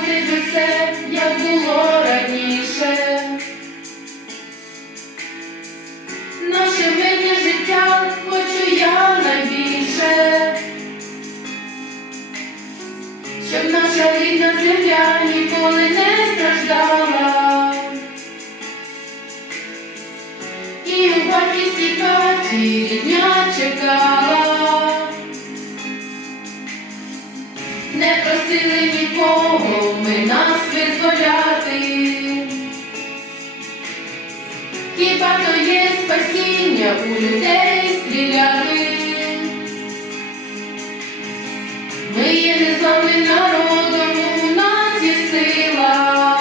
повернути все, як було раніше. Наше мирне життя хочу я найбільше, щоб наша рідна земля ніколи не страждала. І у батьківській хаті рідня чекала. Просили нікого ми нас визволяти. Хіба то є спасіння у людей стріляти? Ми є незламним народом, у нас є сила.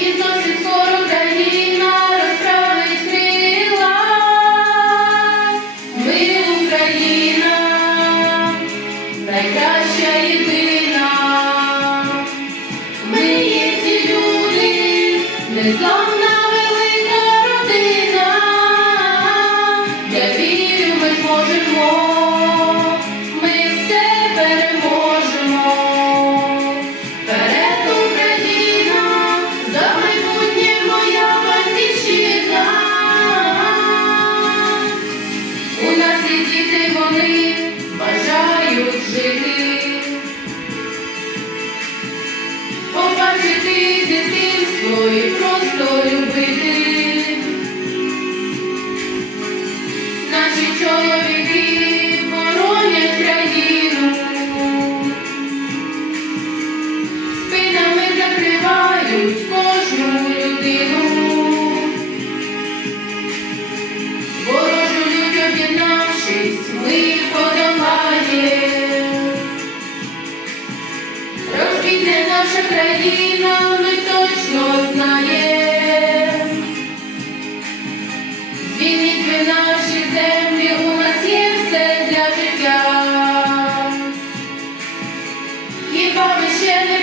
І зовсім скоро країна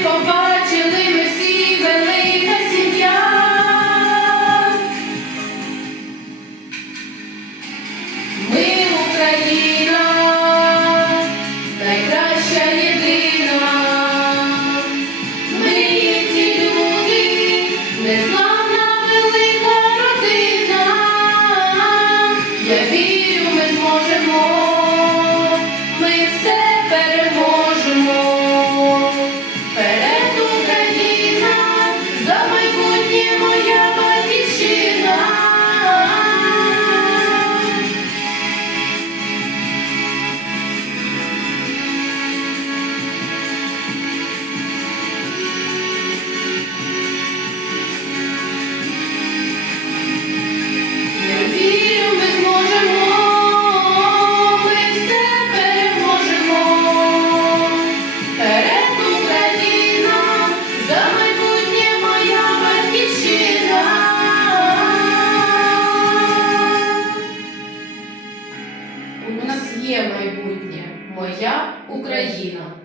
побачили ми всі велика сім'я. Ми Україна, найкраща єдина. Ми ці люди, незламна велика родина. Я вірю, ми зможемо, ми все переможемо. Є майбутнє, моя Україна.